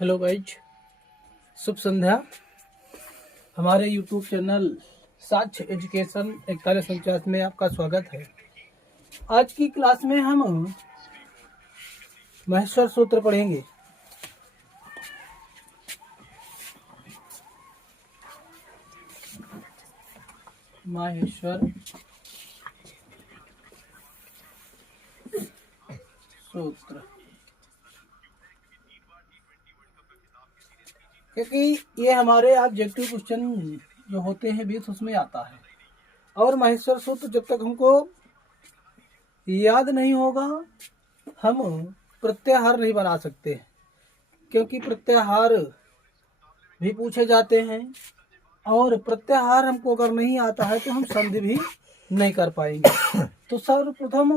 Hello guys, शुभ संध्या। हमारे YouTube channel साक्ष्य education 4149 में आपका स्वागत है। आज की क्लास में हम महेश्वर सूत्र पढ़ेंगे। महेश्वर सूत्र, क्योंकि ये हमारे ऑब्जेक्टिव क्वेश्चन जो होते हैं 20 उसमें आता है। और महेश्वर सूत्र जब तक हमको याद नहीं होगा हम प्रत्याहार नहीं बना सकते, क्योंकि प्रत्याहार भी पूछे जाते हैं और प्रत्याहार हमको अगर नहीं आता है तो हम संधि भी नहीं कर पाएंगे। तो सर्वप्रथम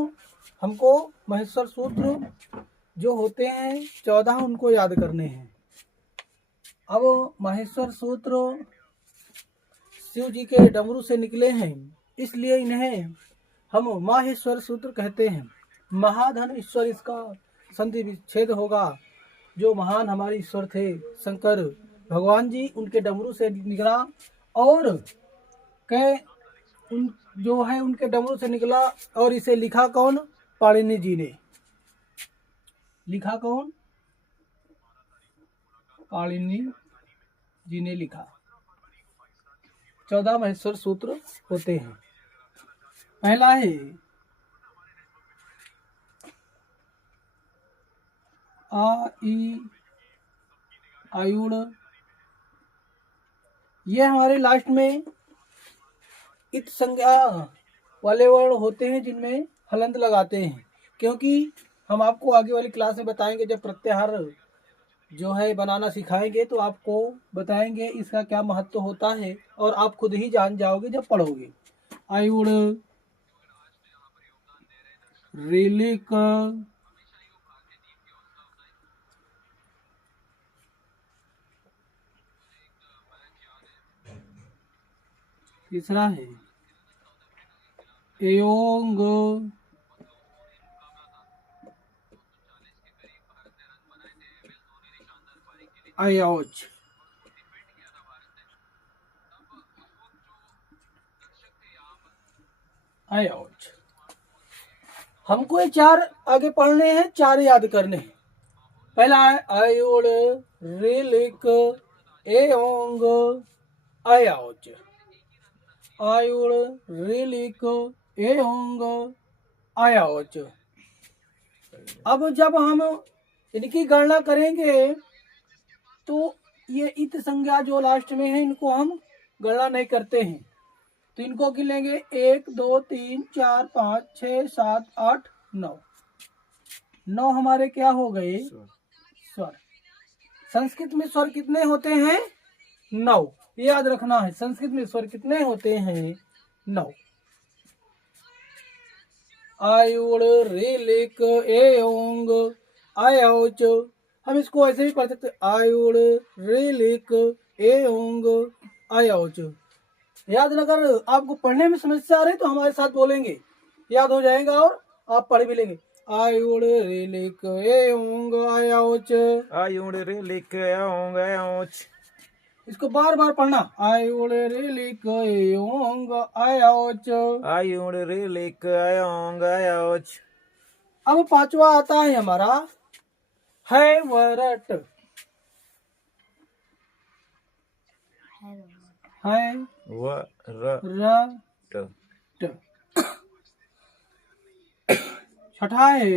हमको महेश्वर सूत्र जो होते हैं 14 उनको याद करने हैं। अब महेश्वर सूत्र शिव जी के डमरू से निकले हैं, इसलिए इन्हें हम माहेश्वर सूत्र कहते हैं। महाधन ईश्वर इसका संधि विच्छेद होगा। जो महान हमारे ईश्वर थे शंकर भगवान जी, उनके डमरू से निकला और जो है उनके डमरू से निकला। और इसे लिखा कौन? पाणिनि जी ने लिखा। कौन? पाणिनि जी ने लिखा। 14 महेश्वर सूत्र होते हैं। पहला है आ ई आयुड़। ये हमारे लास्ट में इत संज्ञा वाले वर्ण होते हैं जिनमें हलंत लगाते हैं, क्योंकि हम आपको आगे वाली क्लास में बताएंगे। जब प्रत्याहार जो है बनाना सिखाएंगे तो आपको बताएंगे इसका क्या महत्व होता है, और आप खुद ही जान जाओगे जब पढ़ोगे। आयुड़, रेलिक, तीसरा है एयोंग, आयोच। आयोच हमको ये चार आगे पढ़ने हैं, चार याद करने हैं। पहला है आयोड़, रेलिक, एयोंग, आयोच। आयुड़, रेलिक, एयोंग, आयोच। अब जब हम इनकी गणना करेंगे तो ये इत संज्ञा जो लास्ट में है इनको हम गणना नहीं करते हैं, तो इनको गिनेंगे 1 2 3 4 5 6 7 8 9। 9 हमारे क्या हो गए? स्वर। संस्कृत में स्वर कितने होते हैं? 9। याद रखना है, संस्कृत में स्वर कितने होते हैं? 9। आयुड़, रेलिक, एयोंग, आयोच। हम इसको ऐसे भी पढ़ सकते, आयुड़, रेलिक, एयोंग, आयोच। याद अगर आपको पढ़ने में समस्या आ रही तो हमारे साथ बोलेंगे, याद हो जाएगा और आप पढ़ भी लेंगे। आयुड़, रेलिक, एयोंग, आयोच। आयुड़, रेलिक, एयोंग, आयोच। इसको बार बार पढ़ना। आयुड़, रेलिक, एयोंग, आयोच। आयुड़, रेलिक, एयोंग, आयोच। अब पांचवा आता है हमारा है वरट। है वरट। छठा है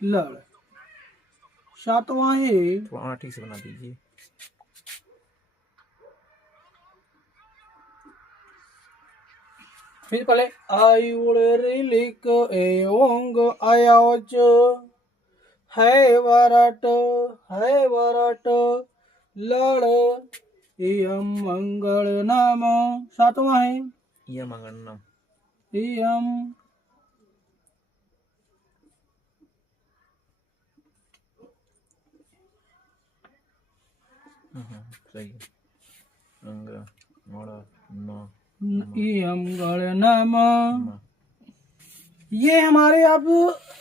लड़। सातवां है, थोड़ा ठीक से बना दीजिए। फिर पहले आयुड़, रेलिक, एयोंग, आयोच। है वरट, लड़, इयम मंगल नाम। सातवां है यम अंगन्नम। इयम सही है। अंग मोड़ा न इयम गणनम। ये हमारे अब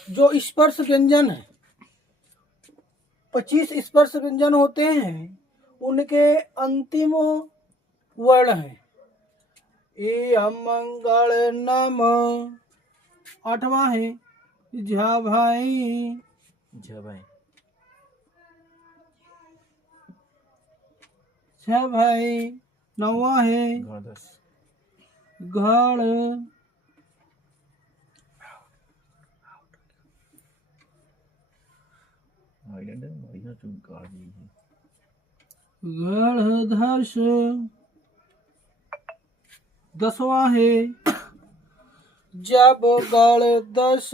जो स्पर्श व्यंजन है 25 स्पर्श व्यंजन होते हैं, उनके अंतिम वर्ण है ए मंगल नम। 8वां है झा भाई। झ भाई। 6 भाई। 9वां है गणदस। घड़। गणधस। 10वां है जब गणदस।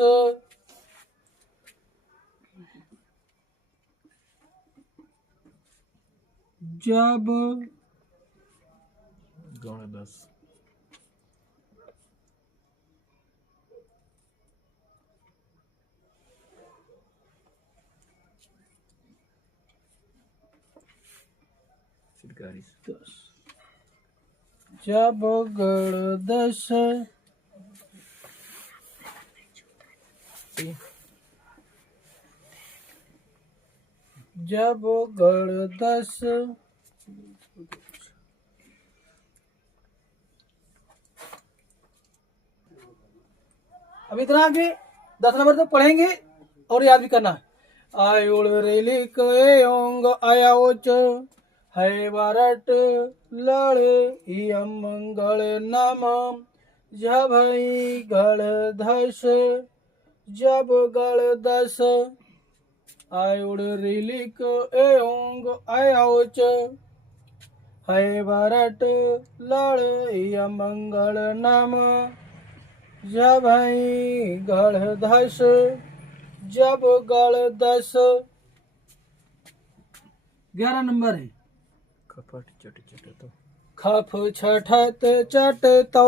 जब गणदस। जब गणदस। जब गणदस। अब इतना आगे 10 नंबर तक पढ़ेंगे और याद भी करना है। आयुड़ रेलिक एंग आयाच है वारट लड़ इयम मंगल नाम झभई गणधस। जब गणदस। आयुड़ रेलिक एंग आयाच है वारट लड़ इयम मंगल नाम झभई गणधस। जब गणदस। 11 नंबर है खपट चट चट तो। खफ छठत चट तो।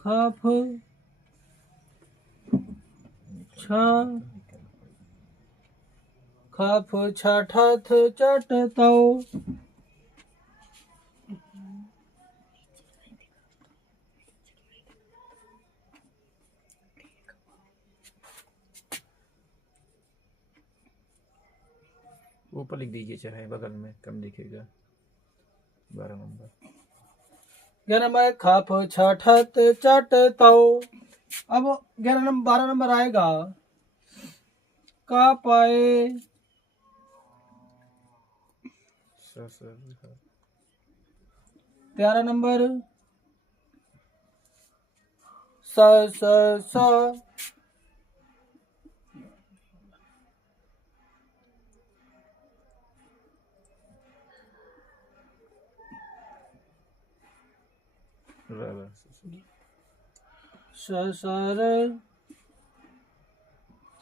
खफ छ। खफ छठत चट तो। ऊपर लिख दीजिए चाहे बगल में, कम दिखेगा। 12 नंबर। 11 नंबर खफ छठत चट तो। अब 11 नंबर 12 नंबर आएगा का पाए। 13 नंबर स स स। सर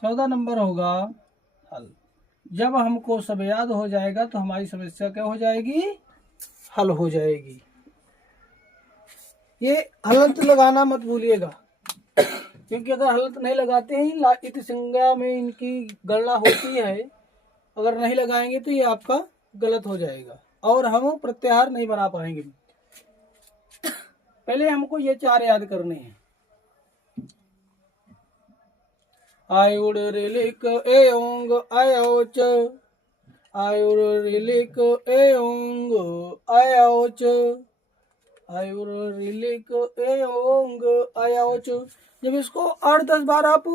14 नंबर होगा हल। जब हमको सब याद हो जाएगा तो हमारी समस्या क्या हो जाएगी, हल हो जाएगी। ये हलंत लगाना मत भूलिएगा, क्योंकि अगर हलंत नहीं लगाते हैं इति संज्ञा में इनकी गणना होती है, अगर नहीं लगाएंगे तो ये आपका गलत हो जाएगा और हम प्रत्याहार नहीं बना पाएंगे। पहले हमको ये 4 याद करने हैं। आयुड़ रेलिक एंग आयोच। आयुड़ रेलिक एंग आयोच। आयुड़ रेलिक एंग आयोच। जब इसको 8-10 बार आप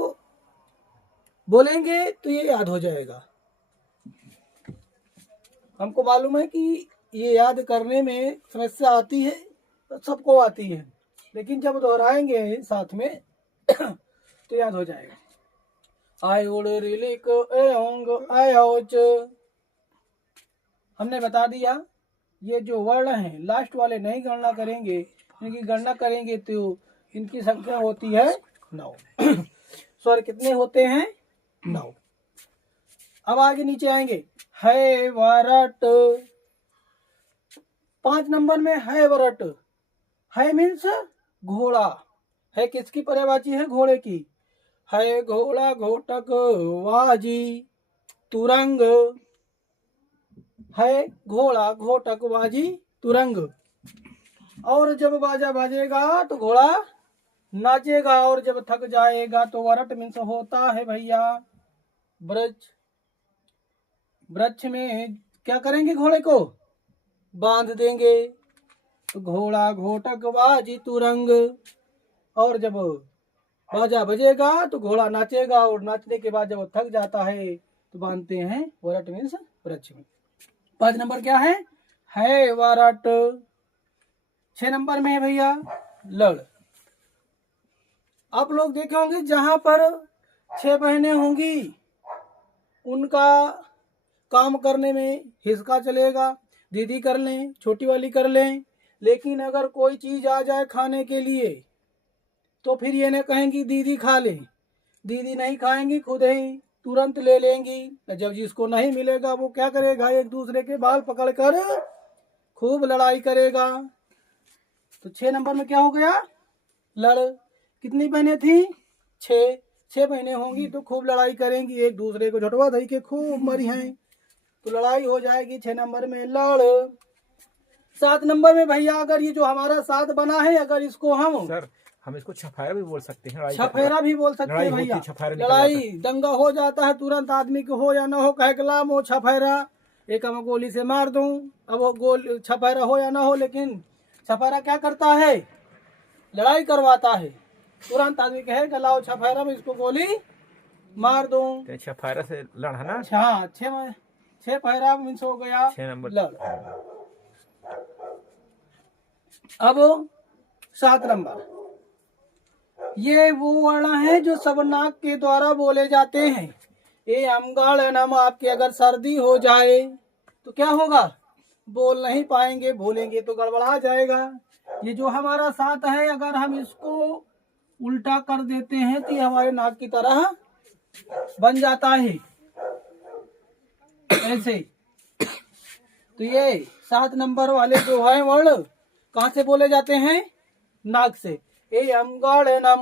बोलेंगे तो ये याद हो जाएगा। हमको मालूम है कि ये याद करने में समस्या आती है, सबको आती है, लेकिन जब दोहराएंगे साथ में तो याद हो जाएगा। आयुड़ रेलिक एंग आयोच। हमने बता दिया ये जो वर्ण हैं लास्ट वाले नहीं गणना करेंगे, इनकी गणना करेंगे तो इनकी संख्या होती है 9। स्वर कितने होते हैं, 9। अब आगे नीचे आएंगे है वरट। 5 नंबर में है वरट। है मीन्स घोड़ा। है किसकी पर्यायवाची है, घोड़े की। है घोड़ा घोटक वाजी तुरंग। है घोड़ा घोटक वाजी तुरंग। और जब बाजा बजेगा तो घोड़ा नाचेगा और जब थक जाएगा तो वरट मीन्स होता है भैया वृक्ष। वृक्ष में क्या करेंगे, घोड़े को बांध देंगे तो घोड़ा घोटक बाजी तुरंग। और जब बाजा बजेगा तो घोड़ा नाचेगा और नाचने के बाद जब वो थक जाता है तो बांधते हैं वरट मीन्स वृक्ष में। 5 नंबर क्या है वरट। 6 नंबर में है भैया लड़। आप लोग देखे होंगे जहां पर 6 बहनें होंगी उनका काम करने में हिसका चलेगा, दीदी कर लें, छोटी वाली कर लें। लेकिन अगर कोई चीज आ जाए खाने के लिए तो फिर ये न कहेंगी दीदी खा ले, दीदी नहीं खाएंगी, खुद ही तुरंत ले लेंगी। जब जिसको नहीं मिलेगा वो क्या करेगा, एक दूसरे के बाल पकड़कर खूब लड़ाई करेगा। तो 6 नंबर में क्या हो गया लड़। कितनी बहनें थी 6 बहनें होंगी तो खूब लड़ाई करेंगी, एक दूसरे को झटवा दई के खूब मरी हैं तो लड़ाई हो जाएगी। 6 नंबर में लड़। 7 नंबर में भैया अगर ये जो हमारा 7 बना है अगर इसको हम इसको छफेरा भी बोल सकते हैं, छफेरा भी बोल सकते हैं भैया। लड़ाई दंगा हो जाता है तुरंत आदमी को हो या ना हो कहे कलाम हो छफेरा, एक हम गोली से मार दूं। अब वो गोल छफेरा हो या ना हो लेकिन छफेरा क्या करता है, लड़ाई करवाता है। तुरंत आदमी कहे लाओ छफेरा में इसको गोली मार दूं। छफेरा से लड़ ना। हाँ 6 पैरा मीन्स हो गया 6 नंबर लड़। अब 7 नंबर ये वो वर्ण है जो सब नाक के द्वारा बोले जाते हैं। ये अमगाड़ नाम आपके अगर सर्दी हो जाए तो क्या होगा, बोल नहीं पाएंगे, बोलेंगे तो गड़बड़ा जाएगा। ये जो हमारा 7 है अगर हम इसको उल्टा कर देते हैं तो ये हमारे नाक की तरह बन जाता है ऐसे। तो ये 7 नंबर वाले जो है वर्ण कहाँ से बोले जाते हैं, नाक से। ए अमगाड़नम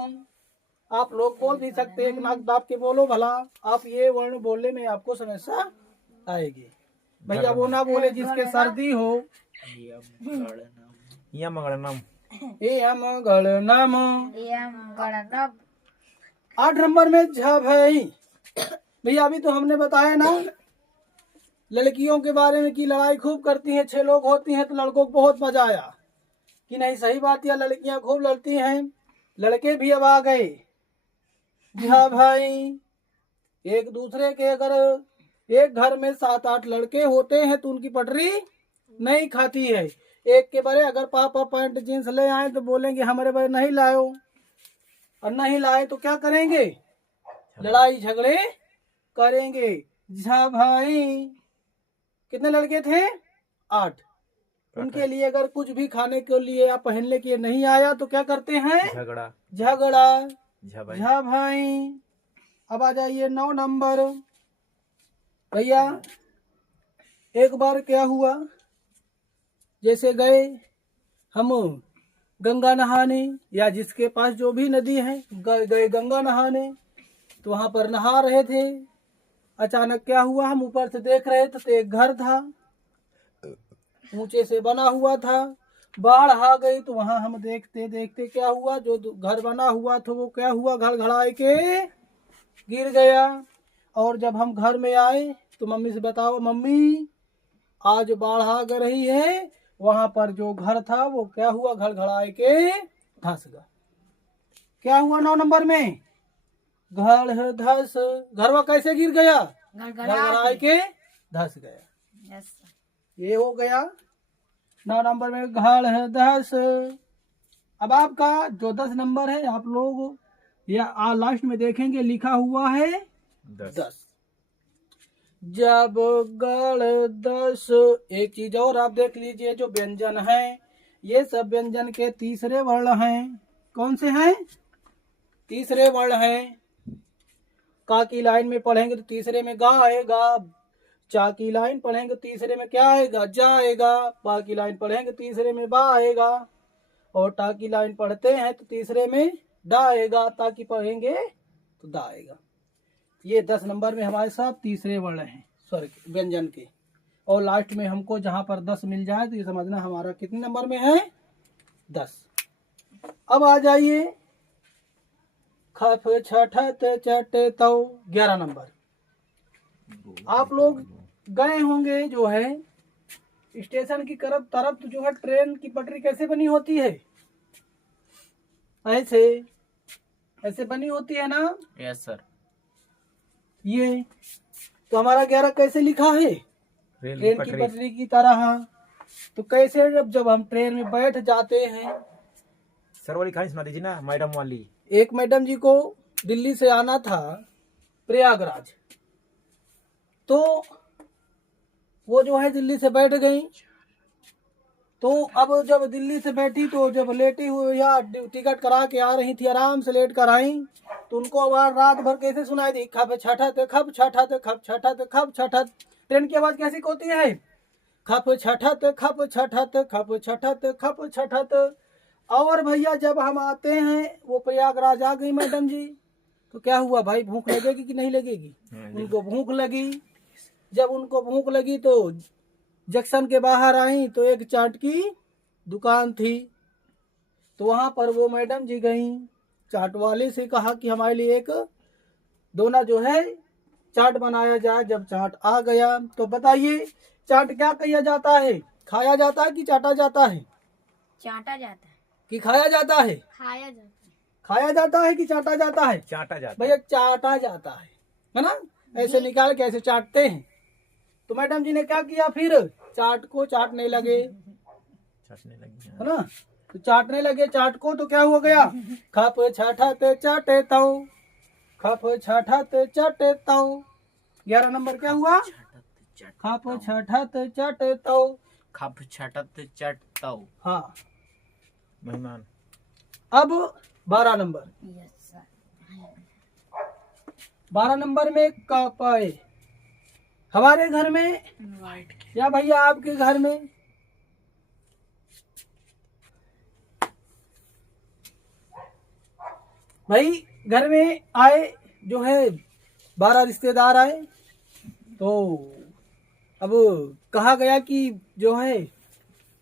आप लोग बोल भी सकते हैं, नाक दाब के बोलो भला। आप ये वर्ण बोलने में आपको समस्या आएगी भैया, वो ना बोले जिसके सर्दी हो। यमगणनम 8 नंबर में झ भई। भैया अभी तो हमने बताया ना लड़कियों के बारे में कि लड़ाई खूब करती हैं, 6 लोग होती हैं तो लड़कों को बहुत मजा आया कि नहीं, सही बात, या लड़कियां खूब लड़ती हैं, लड़के भी अब आ गए। झा भाई एक दूसरे के अगर एक घर में 7-8 लड़के होते हैं तो उनकी पटरी नहीं खाती है। एक के बड़े अगर पापा पैंट जींस ले आए तो बोलेंगे हमारे बड़े नहीं लाओ, और नहीं लाए तो क्या करेंगे, लड़ाई झगड़े करेंगे। झा भाई कितने लड़के थे 8। उनके लिए अगर कुछ भी खाने के लिए या पहनने के लिए नहीं आया तो क्या करते हैं, झगड़ा। झा भाई। अब आ जाइए 9 नंबर भैया। एक बार क्या हुआ, जैसे गए हम गंगा नहाने या जिसके पास जो भी नदी है गए गंगा नहाने, तो वहां पर नहा रहे थे। अचानक क्या हुआ, हम ऊपर से देख रहे थे तो एक घर था, ऊंचे से बना हुआ था। बाढ़ आ गई तो वहां हम देखते देखते क्या हुआ, जो घर बना हुआ था वो क्या हुआ, घर घड़ाए के गिर गया। और जब हम घर में आए तो मम्मी से बताओ, मम्मी आज बाढ़ आ रही है, वहां पर जो घर था वो क्या हुआ, घर घड़ाए के धंस गया। क्या हुआ 9 नंबर में, घर धस, घरवा कैसे गिर गया, घर घड़ाए के धस गया। ये हो गया 9 नंबर में घर धस। अब आपका जो 10 नंबर है आप लोग या लास्ट में देखेंगे लिखा हुआ है 10। जब गढ़ 10। एक चीज और आप देख लीजिए, जो व्यंजन है ये सब व्यंजन के तीसरे वर्ण हैं। कौन से हैं, तीसरे वर्ण हैं। का की लाइन में पढ़ेंगे तो तीसरे में गा आएगा, चा की लाइन पढ़ेंगे तीसरे में क्या आएगा, जा आएगा। पा की लाइन पढ़ेंगे तीसरे में बा आएगा, और टा की लाइन पढ़ते हैं तो तीसरे में डा आएगा, ता की पढ़ेंगे तो दा आएगा। ये 10 नंबर में हमारे साथ तीसरे वर्ण हैं स्वर के, व्यंजन के। और लास्ट में हमको जहां पर 10 मिल जाए तो ये समझना हमारा कितने नंबर में है, 10। अब आ जाइए खफ छठत चट तौ। 11 नंबर। आप लोग गए होंगे जो है स्टेशन की तरफ जो है ट्रेन की पटरी कैसे बनी होती है? ऐसे ऐसे बनी होती है ना? Yes sir. ये तो हमारा 11 कैसे लिखा है? ट्रेन की पटरी की तरह। तो कैसे जब हम ट्रेन में बैठ जाते हैं। सर वाली कहानी सुना दीजिए ना, मैडम वाली। एक मैडम जी को दिल्ली से आना था प्रयागराज, तो वो जो है दिल्ली से बैठ गई। तो अब जब दिल्ली से बैठी तो जब लेटी हुई या टिकट करा के आ रही थी, आराम से लेट कर आई, तो उनको आवाज रात भर कैसे सुनाई दी? खप छठत खप छठत खप छठत खप छठत। ट्रेन की आवाज कैसी होती है? खप छठत खप छठत खप छठत खप छठत। और भैया जब हम आते हैं वो प्रयागराज आ गई मैडम जी, तो क्या हुआ भाई, भूख लगेगी कि नहीं लगेगी? उनको भूख लगी। जब उनको भूख लगी तो जंक्शन के बाहर आई तो एक चाट की दुकान थी, तो वहां पर वो मैडम जी गई, चाट वाले से कहा कि हमारे लिए एक दोना जो है चाट बनाया जाए। जब चाट आ गया तो बताइए चाट क्या किया जाता है? खाया जाता है कि चाटा जाता है? चाटा जाता है कि खाया जाता है? खाया जाता है। खाया जाता है कि चाटा जाता है? चाटा जाता भैया चाटा जाता है ना? ऐसे निकाल के ऐसे चाटते हैं। तो मैडम जी ने क्या किया फिर? चाट को चाटने लगे, चाटने लगी है ना? तो चाटने लगे चाट को, तो क्या हो गया? खप छठत चाटे तौ, खप छठत चाटे तौ। 11 नंबर क्या हुआ? खप छठत चाटे तौ। खप छठत चट तौ। हाँ। मेहमान। अब 12 नंबर। Yes sir. 12 नंबर में कपाए। हमारे घर में या भैया आपके घर में भाई घर में आए जो है 12 रिश्तेदार आए, तो अब कहा गया कि जो है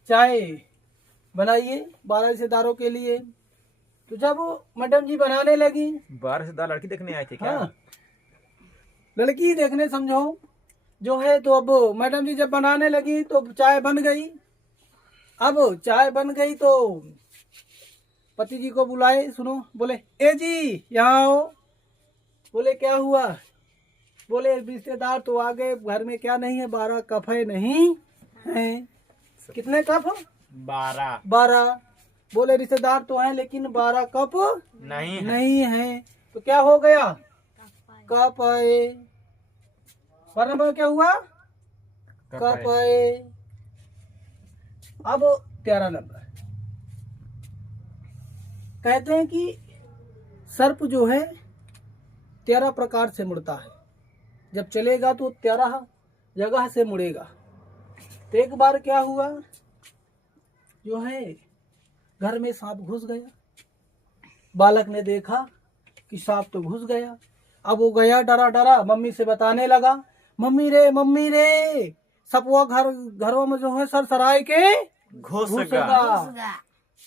चाय बनाइए 12 रिश्तेदारों के लिए। तो जब मैडम जी बनाने लगी, 12 से 10 लड़की देखने आए थे क्या? हाँ, लड़की देखने समझो जो है। तो अब मैडम जी जब बनाने लगी तो चाय बन गई। अब चाय बन गई तो पति जी को बुलाए, सुनो, बोले ए जी यहाँ आओ। बोले क्या हुआ? बोले रिश्तेदार तो आ गए, घर में क्या नहीं है? 12 कप है नहीं है? कितने कप? 12। बोले रिश्तेदार तो हैं लेकिन 12 कप नहीं है। तो क्या हो गया? कप आए। 12 नंबर क्या हुआ? कप आए। अब 13 नंबर कहते हैं कि सर्प जो है 13 प्रकार से मुड़ता है। जब चलेगा तो 13 जगह से मुड़ेगा। तो एक बार क्या हुआ जो है घर में सांप घुस गया। बालक ने देखा कि सांप तो घुस गया। अब वो गया डरा डरा, मम्मी से बताने लगा, मम्मी रे सपवा घरों में जो है सरसराय के घुस गया।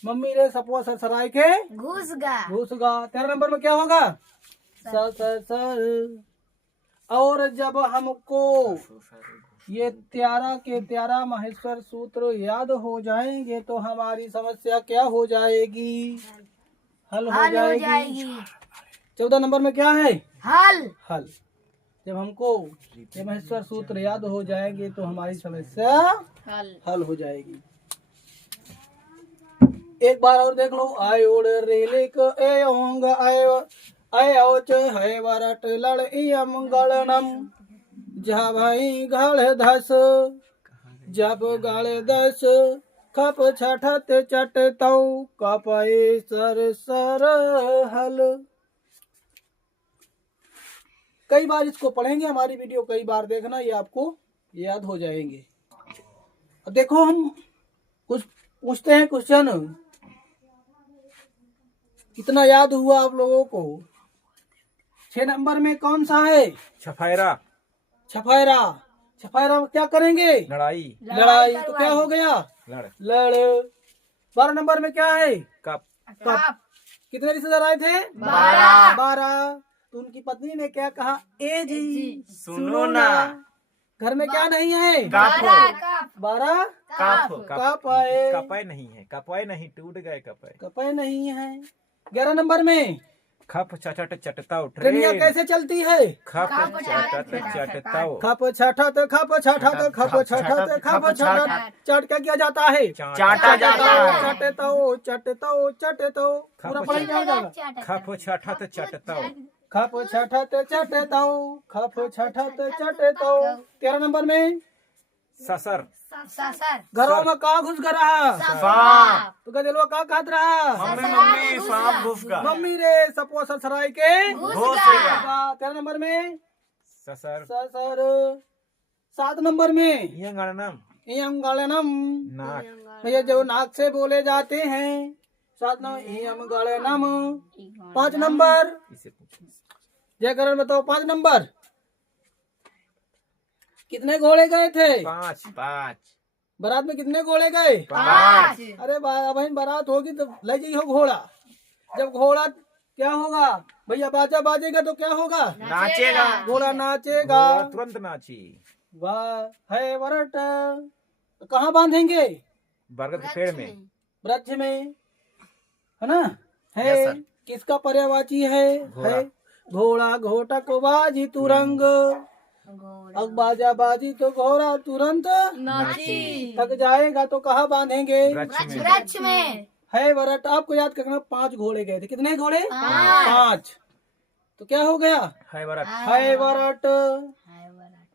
मम्मी रे सपवा सरसराय के घुस गया। 13 नंबर में क्या होगा? सर। और जब हमको ये 13 के 13 माहेश्वर सूत्र याद हो जाएंगे तो हमारी समस्या क्या हो जाएगी? हल हो जाएगी। 14 नंबर में क्या है? हल। जब हमको ये माहेश्वर सूत्र याद हो जाएंगे तो हमारी समस्या हल हो जाएगी। एक बार और देख लो। आयोड़ रेले को ए ओंग आयो आयो च है वरट लड़ इयम गलनम जा भाई गल धस जब गल दस खप छठत चट तौ कपए सर हल। कई बार इसको पढ़ेंगे, हमारी वीडियो कई बार देखना, ये आपको याद हो जाएंगे। अब देखो हम कुछ पूछते हैं क्वेश्चन, कितना याद हुआ आप लोगों को? 6 नंबर में कौन सा है? छफायरा। छफायरा में क्या करेंगे? लड़ाई। तो क्या हो गया? लड़। 12 नंबर में क्या है? कप। कितने रिश्तेदार आए थे? 12। 12। तो उनकी पत्नी ने क्या कहा? ए जी सुनो ना। घर में क्या नहीं है? कप 12 कप कप आए। कपाए नहीं है, कपाए नहीं, टूट गए कपाए। कपे नहीं है। 11 नंबर में खप छटट चटताओ ट्रेनिया ट्रेन। कैसे चलती है? खप छटट चटताओ। खप छठत खप छठत खप छठत खप छठत चट क्या किया जाता है? चाटा जाता है। चटतो चटतो चटतो पूरा पढ़ क्या हो जाएगा? खप छठत चटताओ। खप छठत चटतो खप छठत चटतो। 13 नंबर में ससर। घरों में का घुस कर रहा? सांप। तो गजलवा का कहत रहा? मम्मी सांप घुस गया। मम्मी रे सपो ससराई के घुस गया। 13 नंबर में ससर। ससर। 7 नंबर में ये गणनम इयम गलनम नाक। ये जो नाक से बोले जाते हैं। 7 नंबर इयम गलनम। 5 नंबर इसे पूछो। जय करण बताओ 5 नंबर कितने घोड़े गए थे? 5 5 बारात में कितने घोड़े गए? 5। अरे भाई बारात होगी तो ले जाइए घोड़ा। जब घोड़ा क्या होगा भैया? बाजा बाजेगा तो क्या होगा? नाचेगा। घोड़ा नाचेगा। घोड़ा तुरंत नाची। वाह है वरट। कहाँ बांधेंगे? बरगद के पेड़ में। वृक्ष में, है ना? है Yes, sir. किसका पर्यायवाची है? घोड़ा। है घोड़ा घोटक बाजी तुरंग। अब बाजा बाजी तो घोड़ा तुरंत नाची। थक जाएगा तो कहाँ बांधेंगे? वृक्ष में। में है वरट। आपको याद करना 5 घोड़े गए थे। कितने घोड़े? 5। 5। तो क्या हो गया? है वरट। है वरट।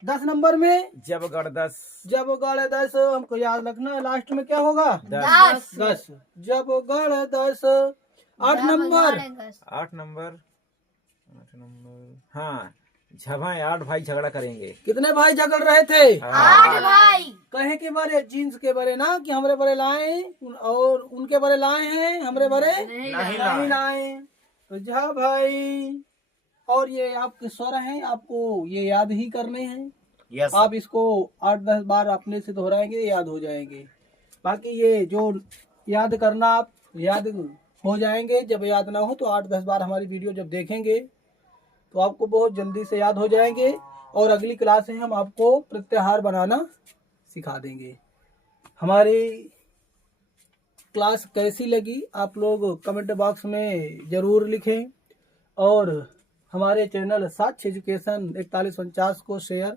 10 नंबर में जब गड़दस। जब गढ़ 10 हमको याद रखना है। लास्ट में क्या होगा? 10 10। जब गढ़ 10। 8 नंबर 8 नंबर हाँ झभाए 8 भाई झगड़ा करेंगे। कितने भाई झगड़ रहे थे? 8 भाई। कहे के बारे जीन्स के बारे ना कि हमरे बारे लाए और उनके बारे लाए हैं, हमरे बारे नहीं लाए। तो जा भाई। और ये आपके स्वर हैं, आपको ये याद ही करने हैं। यस। आप इसको 8-10 बार अपने से दोहराएंगे, याद हो जाएंगे। बाकी ये जो याद करना आप याद हो जाएंगे। जब याद ना हो तो 8-10 बार हमारी वीडियो जब देखेंगे तो आपको बहुत जल्दी से याद हो जाएंगे। और अगली क्लास में हम आपको प्रत्याहार बनाना सिखा देंगे। हमारी क्लास कैसी लगी आप लोग कमेंट बॉक्स में ज़रूर लिखें। और हमारे चैनल साक्ष्य एजुकेशन 4149 को शेयर,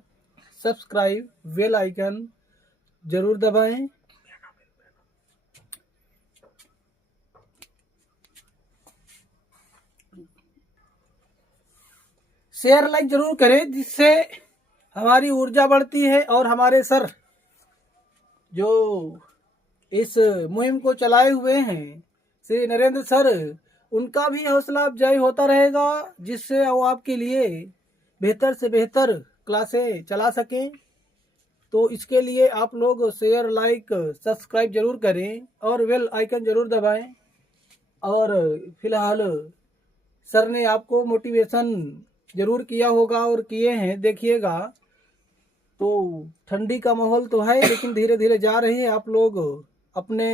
सब्सक्राइब, बेल आइकन जरूर दबाएं। शेयर लाइक जरूर करें जिससे हमारी ऊर्जा बढ़ती है। और हमारे सर जो इस मुहिम को चलाए हुए हैं श्री नरेंद्र सर, उनका भी हौसला अफजाई होता रहेगा जिससे वो आपके लिए बेहतर से बेहतर क्लासें चला सकें। तो इसके लिए आप लोग शेयर लाइक सब्सक्राइब जरूर करें और बेल आइकन जरूर दबाएं। और फिलहाल सर ने आपको मोटिवेशन जरूर किया होगा और किए हैं, देखिएगा। तो ठंडी का माहौल तो है लेकिन धीरे धीरे जा रही है। आप लोग अपने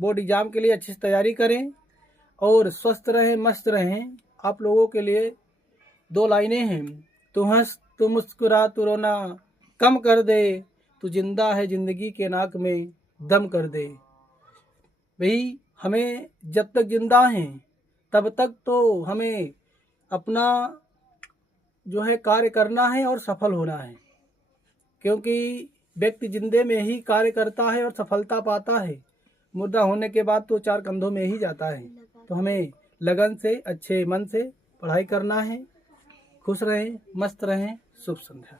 बोर्ड एग्जाम के लिए अच्छी से तैयारी करें और स्वस्थ रहें, मस्त रहें। आप लोगों के लिए 2 लाइनें हैं। तू हंस तू मुस्कुरा तू रोना कम कर दे, तू जिंदा है जिंदगी के नाक में दम कर दे। भाई हमें जब तक जिंदा हैं तब तक तो हमें अपना जो है कार्य करना है और सफल होना है। क्योंकि व्यक्ति जिंदे में ही कार्य करता है और सफलता पाता है। मुर्दा होने के बाद तो 4 कंधों में ही जाता है। तो हमें लगन से अच्छे मन से पढ़ाई करना है। खुश रहें, मस्त रहें। शुभ संध्या।